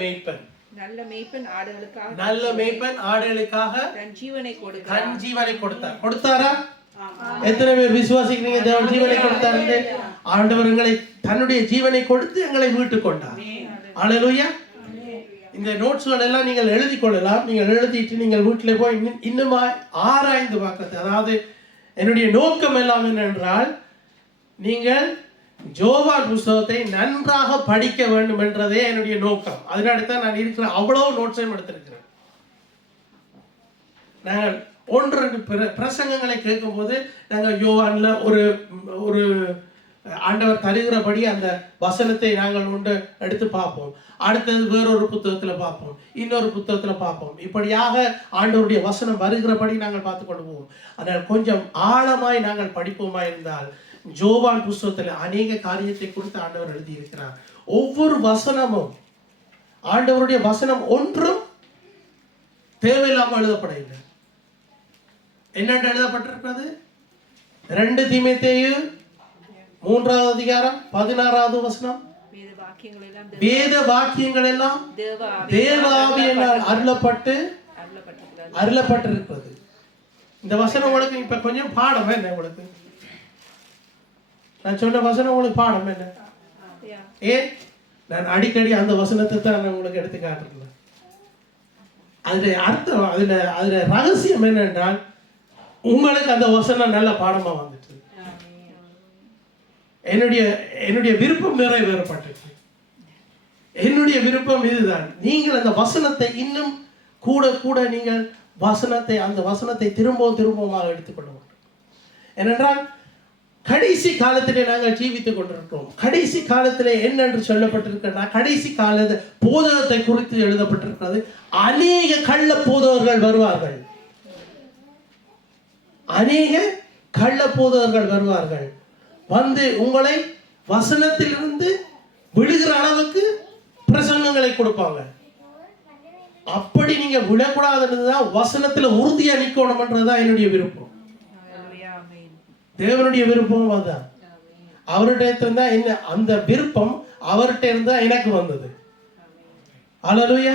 மேய்ப்பன், நல்ல மேய்ப்பன் ஆடுகளுக்காக தன் ஜீவனை கொடுத்தார். கொடுத்தாரா? எத்தனை பேர் விசுவாசிக்கிறீங்க தேவன் ஜீவனை கொடுத்தார்? ஆண்டவர் எங்களை தன்னுடைய ஜீவனை கொடுத்து எங்களை மீட்டு கொண்டார். அல்லேலூயா. இந்த நோட்ஸ்கள் எல்லாம் நீங்கள் எழுதி கொள்ளலாம். நீங்கள் எழுதிட்டு நீங்கள் வீட்டில் போய் இன்னுமா ஆராய்ந்து பார்க்கிறது. அதாவது என்னுடைய நோக்கம் எல்லாம் என்னென்றால், நீங்கள் யோவான் புஸ்தகத்தை நன்றாக படிக்க வேண்டும் என்றதே என்னுடைய நோக்கம். அதனால்தான் நான் இருக்கிற அவ்வளவு நோட்ஸையும் எடுத்திருக்கிறேன். நாங்கள் 1-2 பிரசங்கங்களை கேட்கும் போது நாங்கள் யோவான்ல ஒரு ஆண்டவர் தருகிறபடி அந்த வசனத்தை நாங்கள் எடுத்து பார்ப்போம். அடுத்தது வேறொரு புத்தகத்தில் பார்ப்போம், இன்னொரு புத்தகத்தில் பார்ப்போம். இப்படியாக ஆண்டவருடைய வசனம் வருகிறபடி நாங்கள் பார்த்து கொண்டு போவோம். ஆனால் கொஞ்சம் ஆழமாய் நாங்கள் படிப்போமா இருந்தால், யோவான் புஸ்தகத்தில் அநேக காரியத்தை குறித்து ஆண்டவர் எழுதி இருக்கிறார். ஒவ்வொரு வசனமும் ஆண்டவருடைய வசனம் ஒன்றும் தேவையில்லாமல் எழுதப்படவில்லை. என்னென்று எழுதப்பட்டிருக்கிறது? 2 தீமோத்தேயு 3வது அதிகாரம் 16வது வசனம். வேத வாக்கியங்கள் எல்லாம் தேவ ஆவியினால் அருளப்பட்டிருக்கிறது. இந்த வசனம் உங்களுக்கு இப்ப கொஞ்சம் பாடம் என்ன? உங்களுக்கு நான் சொன்ன வசனம் உங்களுக்கு பாடம் என்ன? ஏன் நான் அடிக்கடி அந்த வசனத்தை தான் நான் உங்களுக்கு எடுத்து காட்டுறேன். அதுல அர்த்தம், அதுல ரகசியம் என்னென்றால், உங்களுக்கு அந்த வசனம் நல்ல பாடமா வந்துட்டு என்னுடைய விருப்பம் நிறைவேறப்பட்டிருக்கு. என்னுடைய விருப்பம் இதுதான். நீங்கள் அந்த வசனத்தை இன்னும் கூட நீங்கள் அந்த வசனத்தை திரும்பமாக எடுத்துக்கொள்ள வேண்டும். ஏனென்றால் கடைசி காலத்திலே நாங்கள் ஜீவித்துக் கொண்டிருக்கிறோம். கடைசி காலத்திலே என்னென்று சொல்லப்பட்டிருக்கிறதா? கடைசி கால போதகத்தை குறித்து எழுதப்பட்டிருக்கிறது. அநேக கள்ள போதகர்கள் வருவார்கள். வந்து உங்களை வசனத்திலிருந்து விழுகிற அளவுக்கு பிரசங்கங்களை கொடுப்பாங்க. அப்படி நீங்க விழக்கூடாதுன்றதுதான் வசனத்துல உறுதியா நிக்கணும்ன்றதுதான் என்னுடைய விருப்பம். தேவனுடைய விருப்பம் அதான். அவர்கிட்ட இருந்தா என்ன அந்த விருப்பம் அவர்கிட்ட இருந்தா எனக்கு வந்தது. அல்லேலூயா.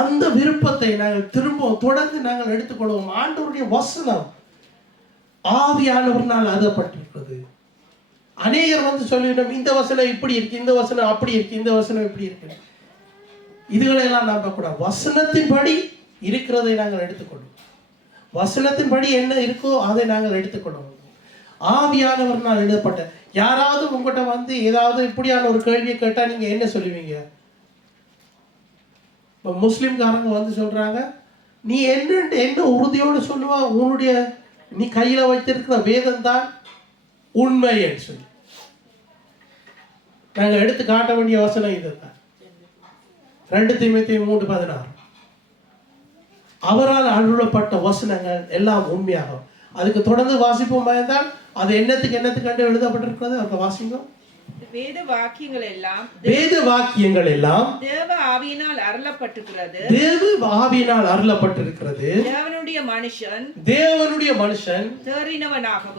அந்த விருப்பத்தை நாங்கள் தொடர்ந்து நாங்கள் எடுத்துக்கொள்வோம். ஆண்டவருடைய வசனம் ஆவியானவர்னால் எழுதப்பட்டிருக்கிறது. அநேகர் வந்து சொல்லிடும், இந்த வசனம் இப்படி இருக்கு, இந்த வசனம் அப்படி இருக்கு, இந்த வசனம் இப்படி இருக்கு. இதுகளெல்லாம் நம்ப கூடாது. வசனத்தின்படி இருக்கிறதை நாங்கள் எடுத்துக்கொள்வோம். வசனத்தின்படி என்ன இருக்கோ அதை நாங்கள் எடுத்துக்கொள்வோம். ஆவியானவர்னால் எழுதப்பட்ட யாராவது உங்கள்கிட்ட வந்து ஏதாவது இப்படியான ஒரு கேள்வியை கேட்டா நீங்க என்ன சொல்லுவீங்க? முஸ்லிம்காரங்க வந்து சொல்றாங்க, நீ என்ன உறுதியோடு சொல்லுவா, உன்னுடைய நீ கையில வைத்திருக்கிற வேதம் தான் உண்மை என்று சொல்லி. நாங்கள் எடுத்து காட்ட வேண்டிய வசனம் இதுதான். 2 தீமோத்தேயு 3:16. அவரால் அருளப்பட்ட வசனங்கள் எல்லாம் உண்மையாகும். அதுக்கு தொடர்ந்து வாசிப்போமா இருந்தால் அது என்னத்துக்கு கண்டு எழுதப்பட்டிருக்கிறது அவங்க வாசிங்க. வேத வாக்கியங்கள் எல்லாம் தேவ ஆவியினால் அருளப்பட்டிருக்கிறது. தேவனுடைய மனுஷன்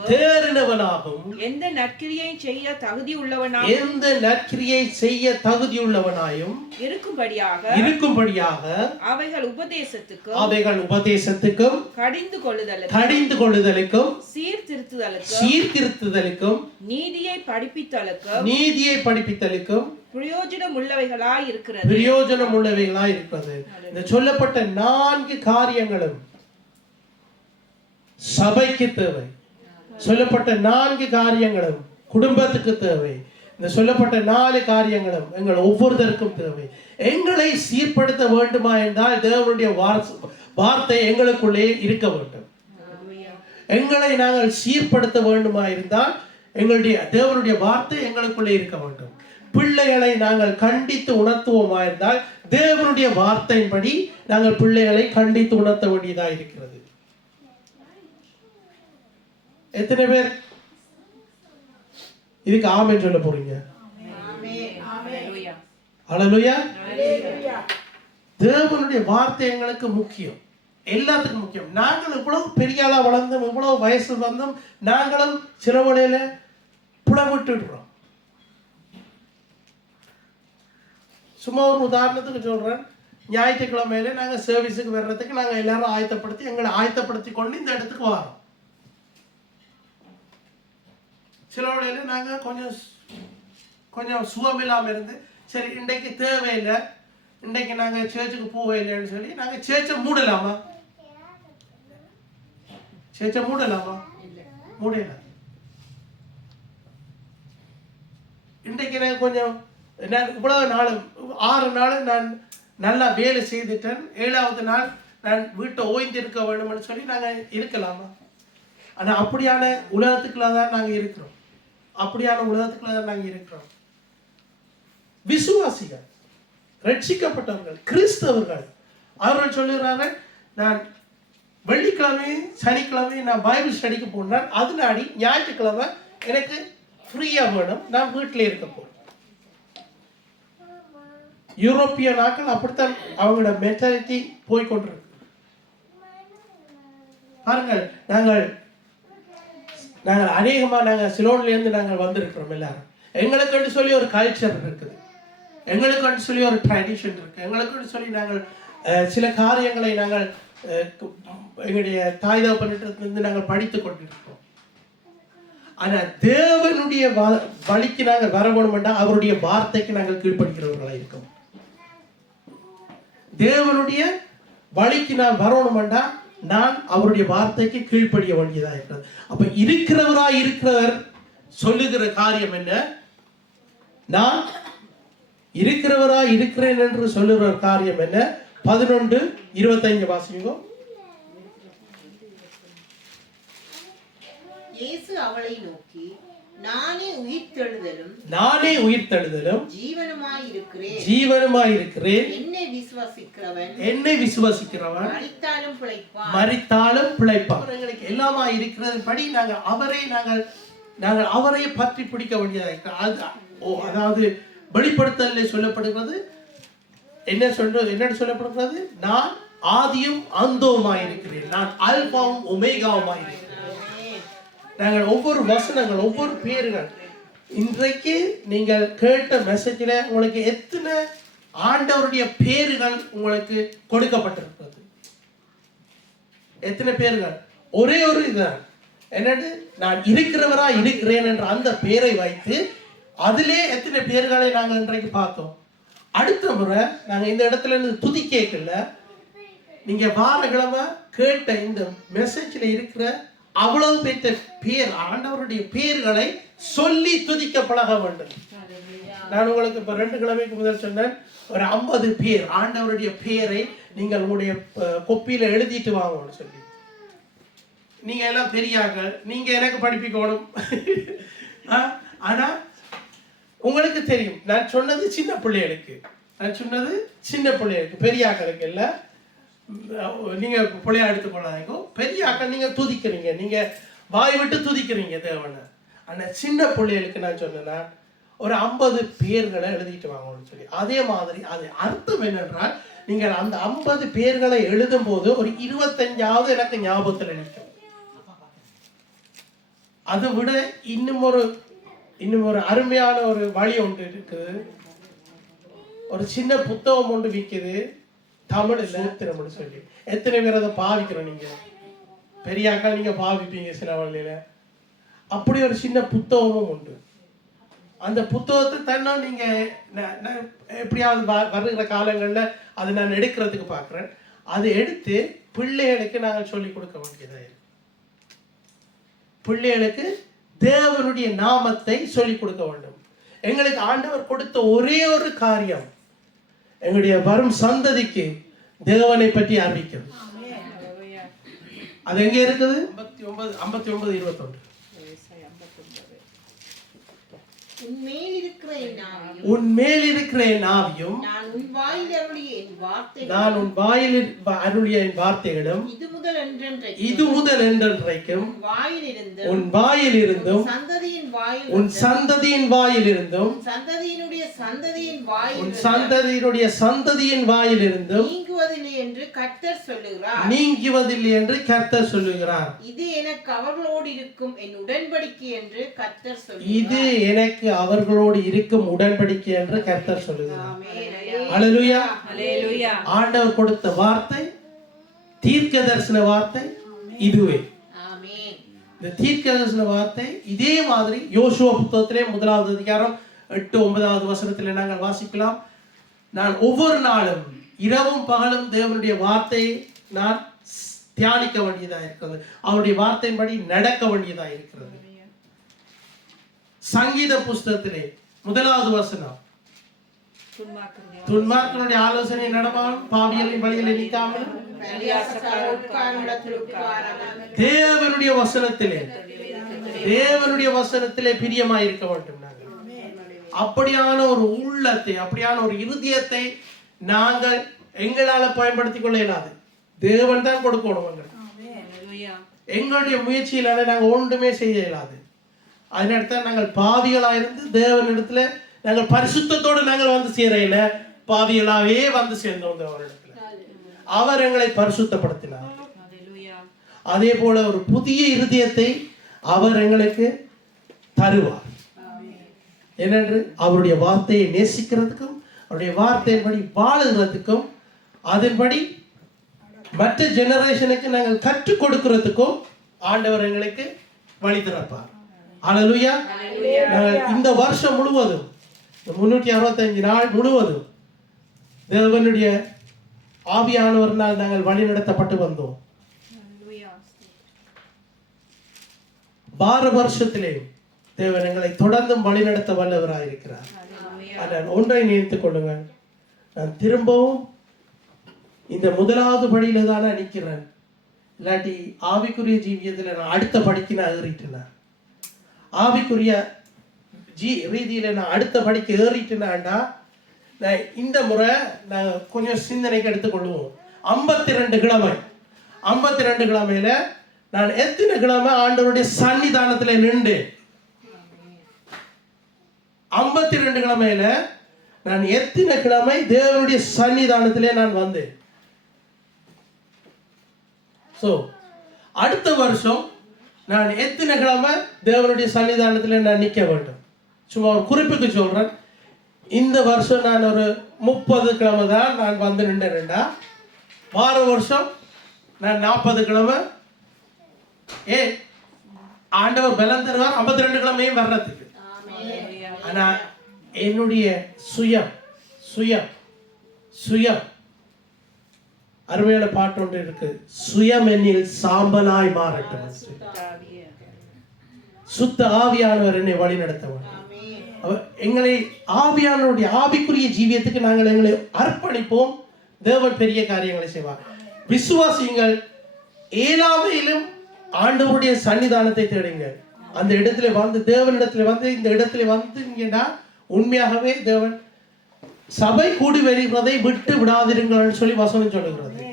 தேறினவனாகவும் எந்த நற்கிரியை செய்ய தகுதியுள்ளவனாயும் இருக்கும்படியாக அவைகள் உபதேசத்துக்கும் கடிந்து கொள்ளுதலுக்கும் சீர்திருத்துதலுக்கும் நீதியை படிப்பித்தலுக்கும் பிரயோஜனம் உள்ளவைகளாய் இருக்கிறது. இந்த சொல்லப்பட்ட 4 காரியங்களும் சபைக்கு தேவை. சொல்லப்பட்ட 4 காரியங்களும் குடும்பத்துக்கு தேவை. இந்த சொல்லப்பட்ட 4 காரியங்களும் எங்கள் ஒவ்வொருத்தருக்கும் தேவை. எங்களை சீர்படுத்த வேண்டுமா என்றால் தேவனுடைய வார்த்தை எங்களுக்குள்ளே இருக்க வேண்டும். எங்களை நாங்கள் சீர்படுத்த வேண்டுமா இருந்தால் எங்களுடைய தேவனுடைய வார்த்தை எங்களுக்குள்ளே இருக்க வேண்டும். பிள்ளைகளை நாங்கள் கண்டித்து உணர்த்துவோமா இருந்தால் தேவனுடைய வார்த்தையின்படி நாங்கள் பிள்ளைகளை கண்டித்து உணர்த்த வேண்டியதாக இருக்கிறது. எத்தனை பேர் இதுக்கு ஆமென் சொல்ல போறீங்க? ஹல்லேலூயா. தேவனுடைய வார்த்தை எங்களுக்கு முக்கியம், எல்லாத்துக்கும் முக்கியம். நாங்கள் இவ்வளவு பெரிய ஆளா வளர்ந்தோம், இவ்வளவு வயசு வந்தோம், நாங்களும் சில வழியில புலவிட்டுடுறோம். சும்மா ஒரு உதாரணத்துக்கு சொல்றேன். ஞாயிற்றுக்கிழமையில நாங்கள் சர்வீஸுக்கு வர்றதுக்கு நாங்கள் எல்லாரும் எங்களை ஆயத்தப்படுத்தி கொண்டு இந்த இடத்துக்கு வரோம். சில வழியில நாங்கள் கொஞ்சம் சுகம் இல்லாமல் இருந்து சரி இன்றைக்கு தேவையில்லை, இன்றைக்கு நாங்கள் சேர்ச்சுக்கு போகலைன்னு சொல்லி நாங்கள் சேர்ச்சை மூடலாமா? மூடல. இன்றைக்கு நான் கொஞ்சம் இவ்வளவு நாள் 6 நாள் நான் நல்லா வேலை செய்துட்டேன், 7வது நாள் நான் வீட்டை ஓய்ந்திருக்க வேண்டும்னு சொல்லி நாங்கள் இருக்கலாமா? ஆனால் அப்படியான உலகத்துக்குள்ள தான் நாங்கள் இருக்கிறோம். விசுவாசிகள், ரட்சிக்கப்பட்டவர்கள், கிறிஸ்தவர்கள் அவர்கள் சொல்லுகிறார்கள், நான் வெள்ளிக்கிழமையும் சனிக்கிழமையும் நான் பைபிள் ஸ்டடிக்கு போனேன், அதனாடி ஞாயிற்றுக்கிழமை எனக்கு ஃப்ரீயா வேணும், நான் வீட்டில் இருக்க போறேன். யூரோப்பிய நாட்கள் அப்படித்தான் அவங்களோட மென்டாலிட்டி போய்கொண்டிருக்கு. பாருங்கள், நாங்கள் அநேகமாக சிலோன்லேருந்து நாங்கள் வந்திருக்கிறோம். எல்லாரும் எங்களுக்குன்னு சொல்லி ஒரு கல்ச்சர் இருக்குது, எங்களுக்குன்னு சொல்லி ஒரு ட்ரெடிஷன் இருக்கு, எங்களுக்குன்னு சொல்லி நாங்கள் சில காரியங்களை நாங்கள் எங்களுடைய தாய் தகப்பனிடத்திலிருந்து நாங்கள் படித்து கொண்டிருக்கிறோம். ஆனால் தேவனுடைய வழிக்கு நாங்கள் வர வேணுமெண்டா அவருடைய வார்த்தைக்கு நாங்கள் கீழ்ப்படுகிறவர்களாக இருக்கோம். தேவனுடைய வழிக்கு நான் வரணுமெண்டா நான் அவருடைய வார்த்தைக்கு கீழ்ப்படிய வேண்டியதாக இருக்கிறது. அப்ப இருக்கிறவர் சொல்லுகிற காரியம் என்ன? நான் இருக்கிறேன் என்று சொல்லுகிற காரியம் என்ன? 11:25 வாசிங்க. இயேசு அவளை நோக்கி, நானே உயிர்த்தெழுதலும் ஜீவனுமாயிருக்கிறேன். என்னை விசுவாசிக்கிறவன் மரித்தாலும் பிழைப்பான். எங்களுக்கு எல்லாமா இருக்கிறது படி நாங்கள் அவரை பற்றி பிடிக்க வேண்டியதாக. அதாவது வெளிப்படுத்தலே சொல்லப்படுகிறது என்ன சொல்லப்படுகிறது? நான் ஆதியும் அந்தவுமாயிருக்கிறேன், நான் அல்பாவும் ஒமேகாவுமாயிருக்கிறேன். நாங்கள் ஒவ்வொரு வசனங்கள், ஒவ்வொரு பேர்கள், இன்றைக்கு நீங்கள் கேட்ட மெசேஜில் உங்களுக்கு எத்தனை ஆண்டவருடைய பேர்கள் உங்களுக்கு கொடுக்கப்பட்டிருக்கிறது? எத்தனை பேர்கள்? ஒரே ஒரு இதுதான், என்னது? நான் இருக்கிறேன் என்ற அந்த பேரை வைத்து அதிலே எத்தனை பேர்களை நாங்கள் இன்றைக்கு பார்த்தோம். அடுத்த முறை நாங்கள் இந்த இடத்துல இருந்து துதி கேட்கல, நீங்க வார கிழமை கேட்ட இந்த மெசேஜ்ல இருக்கிற அவ்வளவு பெற்ற பேர், ஆண்டவருடைய பேர்களை சொல்லி துதிக்க பழக வேண்டும். நான் உங்களுக்கு இப்ப 2 கிழமைக்கு முதல் சொன்னேன், ஒரு 50 பேர் ஆண்டவருடைய பேரை நீங்கள் உங்களுடைய கொப்பியில எழுதிட்டு வாங்கன்னு சொல்லி. நீங்க எல்லாம் பெரியார்கள், நீங்க எனக்கு படிப்பிக்கணும். ஆனா உங்களுக்கு தெரியும், நான் சொன்னது சின்ன பிள்ளைகளுக்கு, பெரிய ஆக்களுக்கு இல்லை. நீங்க பிள்ளையா எடுத்துக்கொள்ளாதீங்க. பெரிய ஆக்கள் நீங்க துதிக்கிறீங்க, நீங்க வாய் விட்டு துதிக்கிறீங்க தேவனை. ஆனா சின்ன பிள்ளைகளுக்கு நான் சொன்னேன்னா ஒரு 50 பேர்களை எழுதிட்டு வாங்கன்னு சொல்லி. அதே மாதிரி அது அர்த்தம் என்னென்றால், நீங்கள் அந்த 50 பேர்களை எழுதும் போது ஒரு 25ஆவது எனக்கு ஞாபகத்தில் நிற்கும். அதை விட இன்னும் ஒரு அருமையான ஒரு வழி ஒன்று இருக்குது. ஒரு சின்ன புத்தகம் ஒன்று விற்குது, தமிழ் சூத்திரம்னு சொல்லி. எத்தனை பேர் அதை பாவிக்கிறோம்? நீங்க பெரியாக்கா நீங்க பாவிப்பீங்க சில வழியில. அப்படி ஒரு சின்ன புத்தகமும் உண்டு. அந்த புத்தகத்தை தானே நீங்க எப்படியாவது வருகிற காலங்கள்ல அதை நான் எடுக்கிறதுக்கு பார்க்குறேன். அதை எடுத்து பிள்ளைகளுக்கு நாங்கள் சொல்லி கொடுக்க வேண்டியதாக இருக்கு. பிள்ளைகளுக்கு தேவனுடைய நாமத்தை சொல்லிக் கொடுக்க வேண்டும். எங்களுக்கு ஆண்டவர் கொடுத்த ஒரே ஒரு காரியம், எங்களுடைய வரும் சந்ததிக்கு தேவனை பற்றி அறிவிக்கிறது. அது எங்க இருக்குது? 59:21. உன்மேல் இருக்கிற என் ஆவியும் நான் உன் வாயில் அருளிய என் வார்த்தைகளும் இது முதல் என்றென்றைக்கும் உன் வாயில் இருந்தும் உன் சந்ததியின் வாயில் இருந்தும் உன் சந்ததியினுடைய சந்ததியின் வாயில் இருந்தும் நீங்குவதில்லை என்று கர்த்தர் சொல்லுகிறார். இது எனக்கு அவர்களோடு இருக்கும் என் உடன்படிக்கை என்று கர்த்தர் சொல்லுகிறார். இது எனக்கு அவர்களோடு இருக்கும் உடன்படிக்கை என்று கர்த்தர் சொல்லுகிறார். அல்லேலூயா. அல்லேலூயா. ஆண்டவர் கொடுத்த வார்த்தை, தீர்க்க தரிசன வார்த்தை இதுவே. ஆமென். இந்த தீர்க்க தரிசன வார்த்தை இதே மாதிரி யோசுவா புத்தகத்திலே 1வது அதிகாரம் 8-9வது வசனத்திலே நாங்கள் வாசிக்கலாம். நான் ஒவ்வொரு நாளும் இரவும் பகலும் தேவனுடைய வார்த்தையை நான் தியானிக்க வேண்டியதாக இருக்கிறது. அவருடைய வார்த்தையின்படி நடக்க வேண்டியதாக இருக்கிறது. சங்கீத புஸ்தகத்திலே 1வது வசனம், துன்மார்க்கனுடைய ஆலோசனை நடவாமல் பாவியலின் வழிகளை நீக்காமல் தேவனுடைய வசனத்திலே பிரியமாய் இருக்க வேண்டும். அப்படியான ஒரு உள்ளத்தை, அப்படியான ஒரு இருதயத்தை நாங்கள் எங்களால பயன்படுத்திக் கொள்ள இயலாது. தேவன் தான் கொடுக்கணும். எங்களுடைய முயற்சியிலான நாங்கள் ஒன்றுமே செய்ய இயலாது. அதனால்தான் நாங்கள் பாவிகளாயிருந்து தேவனிடத்துல நாங்கள் பரிசுத்தத்தோடு நாங்கள் வந்து சேரையில பாவிகளாவே வந்து சேர்ந்தோம். தேவனிடத்துல அவர் எங்களை பரிசுத்தப்படுத்தினார். அதே போல ஒரு புதிய இருதயத்தை அவர் எங்களுக்கு தருவார். ஏனென்று அவருடைய வார்த்தையை நேசிக்கிறதுக்கும் அவருடைய வார்த்தையின்படி வாழுகிறதுக்கும் அதன்படி மற்ற ஜெனரேஷனுக்கு நாங்கள் கற்றுக் கொடுக்கிறதுக்கும் ஆண்டவர் எங்களுக்கு வழி திறப்பார். அல்லேலூயா. இந்த வருஷம் முழுவதும் 365 நாள் முழுவதும் தேவனுடைய ஆவியானவரினால் நாங்கள் வழி நடத்தப்பட்டு வந்தோம். வார வருஷத்திலே தேவன் எங்களை தொடர்ந்தும் வழி நடத்த வல்லவராக இருக்கிறார். நான் ஒன்றை நினைத்துக் கொள்ளுங்கள், நான் திரும்பவும் இந்த 1வது படியில தானே நிற்கிறேன். இல்லாட்டி ஆவிக்குரிய ஜீவியத்தில் நான் அடுத்த படிக்கு நான் ஏறிட்டேன். ஆவிக்குரிய ரீதியில நான் அடுத்த படிக்கு ஏறிட்டேனாண்டா, நான் இந்த முறை நான் கொஞ்சம் சிந்தனைக்கு எடுத்துக்கொள்வோம். 52 கிழமையில நான் எத்தனை கிழமை ஆண்டவருடைய சன்னிதானத்துல நின்று, 52 கிழமையில நான் எத்தனை கிழமை தேவனுடைய சன்னிதானத்திலே நான் வந்தேன். சோ அடுத்த வருஷம் நான் எத்தனை கிழமை தேவனுடைய சன்னிதானத்தில் நான் நிற்க வேண்டும். சும்மா ஒரு குறிப்புக்கு சொல்றேன். இந்த வருஷம் நான் ஒரு 30 கிழமை தான் நான் வந்து நின்றேன்டா. வார வருஷம் நான் 40 கிழமை ஆண்டவர் பலம் தருவார் 52 கிழமையும் வர்றதுக்கு. ஆனா என்னுடைய சுயம் அருமையான பாட்டு ஒன்று இருக்கு, சுயம் என்னில் சாம்பலாய் மாறட்டும். சுத்த ஆவியானவர் என்னை வழி நடத்தவர். எங்களை ஆவியானவருடைய ஆவிக்குரிய ஜீவியத்துக்கு நாங்கள் எங்களை அர்ப்பணிப்போம். தேவன் பெரிய காரியங்களை செய்வார். விசுவாசியுங்கள். ஏழாமையிலும் ஆண்டவருடைய சன்னிதானத்தை தேடுங்கள். அந்த இடத்துல வந்து தேவனிடத்துல வந்து இந்த இடத்துல வந்துங்கன்னா உண்மையாகவே தேவன் சபை கூடி வருகிறதை விட்டு விடாதிருங்கள் சொல்லி வசனம் சொல்லுகிறது.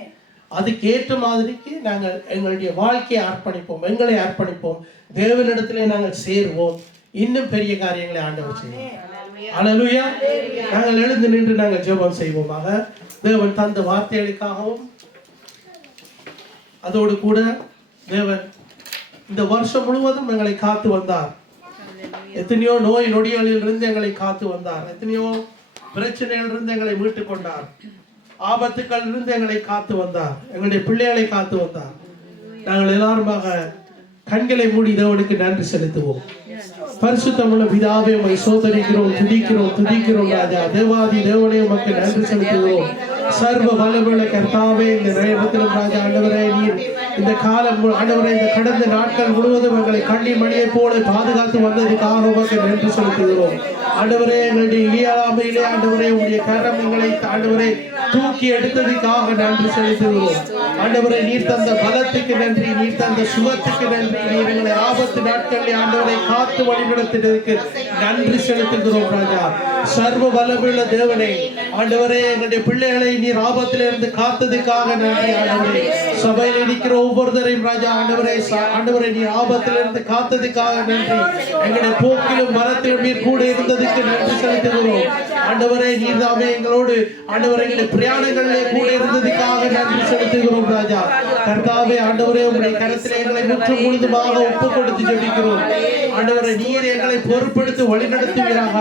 அதுக்கேற்ற மாதிரிக்கு நாங்கள் எங்களுடைய வாழ்க்கையை அர்ப்பணிப்போம், எங்களை அர்ப்பணிப்போம், தேவனிடத்திலே நாங்கள் சேர்வோம், இன்னும் பெரிய காரியங்களை ஆண்டவர் செய்வோம். அல்லேலூயா. நாங்கள் எழுந்து நின்று நாங்கள் ஜெபம் செய்வோமாக. தேவன் தந்த வார்த்தைகளுக்காகவும் அதோடு கூட தேவன் இந்த வருஷம் முழுவதும் எங்களை காத்து வந்தார். எத்தனையோ நோய் நொடிகளில் இருந்து எங்களை காத்து வந்தார். எத்தனையோ பிரச்சனைகள் இருந்து எங்களை மீட்டுக் கொண்டார். ஆபத்துக்கள் இருந்து எங்களை காத்து வந்தார். எங்களுடைய பிள்ளைகளை காத்து வந்தார். நாங்கள் எல்லாருமாக கண்களை மூடி தேவனுக்கு நன்றி செலுத்துவோம். பரிசுத்தமுள்ள பிதாவே, உம்மை ஸ்தோத்திரிக்கிறோம், துதிக்கிறோம் ராஜா. தேவாதி தேவனே, உமக்கு நன்றி செலுத்துகிறோம். சர்வ வல்லமையுள்ள கர்த்தாவே, இந்த நேரத்திலும் ராஜா ஆண்டவரே, நீர் இந்த காலம் ஆண்டவரே, இந்த கடந்த நாட்கள் முழுவதும் எங்களை கண்ணி மணியை போல பாதுகாத்து வந்ததுக்காக உமக்கு நன்றி செலுத்துகிறோம். ஆண்டவரே, எங்களுடைய இயலாமையிலே ஆண்டவரே உங்களுடைய கரம் எங்களை ஆண்டவரே தூக்கி எடுத்ததுக்காக நன்றி செலுத்துகிறோம். ஆண்டவரே, நீர் தந்த பலத்துக்கு நன்றி, நீர் தந்த சுகத்துக்கு நன்றி, நீர் எங்களை ஆபத்து நாட்களில் ஆண்டவரை காத்து வழிநடத்தினதுக்கு நன்றி செலுத்துகிறோம் ராஜா. சர்வ வல்லமையுள்ள தேவனே, ஆண்டவரே, எங்களுடைய பிள்ளைகளை நீர் ஆபத்திலிருந்து காத்ததுக்காக நன்றி. ஆண்டவரே, சபையில் இருக்கிற ஒவ்வொருத்தரையும் ராஜா ஆண்டவரே நீர் ஆபத்திலிருந்து காத்ததுக்காக நன்றி. எங்களுடைய போக்கிலும் மரத்திலும் நீர் கூட இருந்ததுக்கு நன்றி செலுத்துகிறோம். ஆண்டவரே, நீர் தாமே எங்களோடு ஆண்டவரே எங்களுடைய பிரயாணங்களிலே கூட இருந்ததுக்காக நன்றி செலுத்துகிறோம் ராஜா. கர்த்தாவே, ஆண்டவரே, உங்களுடைய கரத்திலே எங்களை முற்றும் முழுதுமாக ஒப்பு கொடுத்து ஜெபிக்கிறோம். ஆண்டவரே, நீர் எங்களை பொறுப்படுத்தி வழிநடத்துவீராக.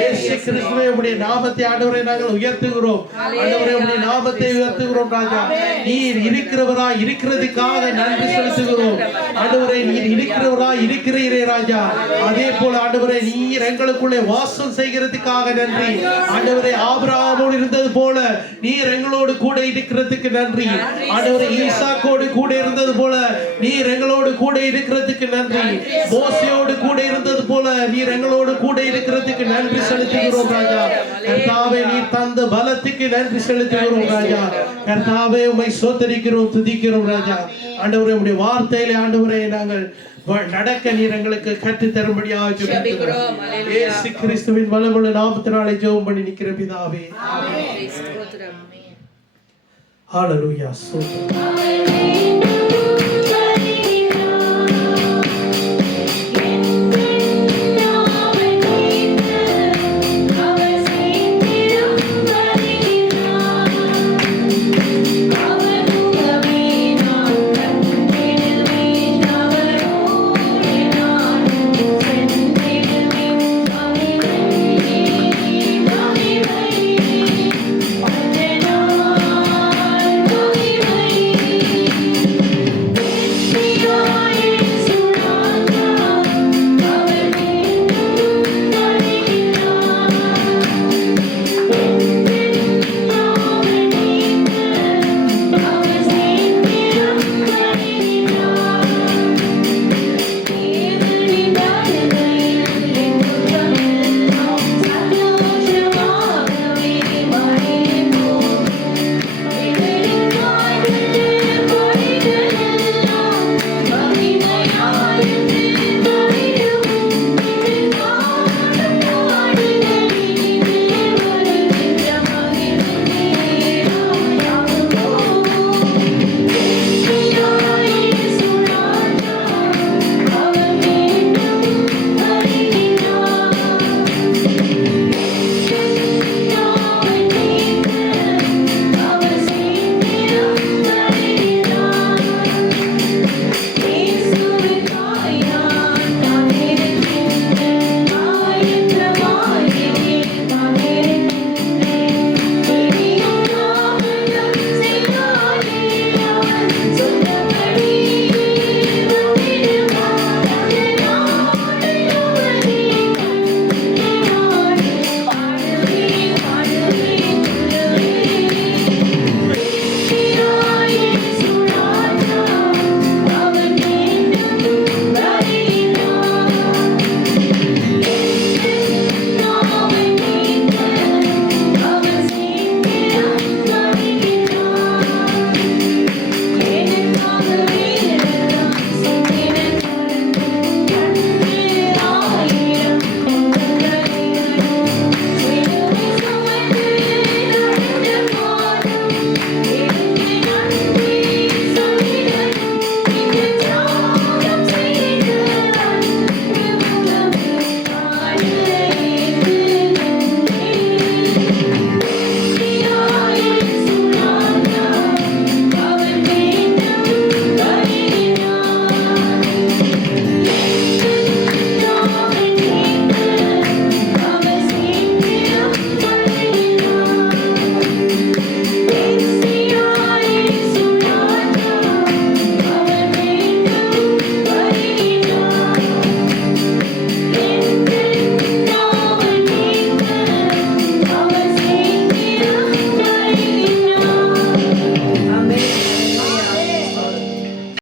இயேசு கிறிஸ்துவே, உம்முடைய நாமத்தை ஆண்டவரே நாங்கள் உயர்த்துகிறோம். ஆண்டவரே, உம்முடைய நாமத்தை உயர்த்துகிறோம் ராஜா. நீர் இருக்கிறவராய் இருக்கிறதுக்காக நன்றி செலுத்துகிறோம். ஆண்டவரே, நீர் இருக்கிறவராய் இருக்கிறீரே ராஜா. அதே போல ஆண்டவரே, நீர் எங்களுக்குள்ளே வாசம் செய்கிறதுக்காக நன்றி. ஆண்டவரே, ஆபிரகாமோடு இருந்தது போல நீர் எங்களோடு கூட இருக்கிறதுக்கு நன்றி. ஆண்டவரே, ஈசாக்கோடு கூட இருந்தது போல நீர் எங்களோடு கூட இருக்கிறதுக்கு நன்றி. மோசேயோடு கூட இருந்தது போல நீர் எங்களோடு கூட இருக்கிறதுக்கு நன்றி செலுத்துகிறோம் ராஜா. கர்த்தாவே, நீர் தந்த பலத்துக்கு நன்றி செலுத்துகிறோம் ராஜா. கர்த்தாவே, உம்மை ஸ்தோத்திரிக்கிறோம், துதிக்கிறோம் ராஜா. ஆண்டவரே, உம்முடைய வார்த்தையிலே ஆண்டவரே நாங்கள் நடக்க நீர் எங்களுக்கு கற்றுத் தரும்படியாக ஜெபிக்கிறோம். இயேசு கிறிஸ்துவின் வல்லமையுள்ள நாமத்தினாலே ஜெபம் பண்ணி நிற்கிற பிதாவே. ஆமென். ஹalleluya.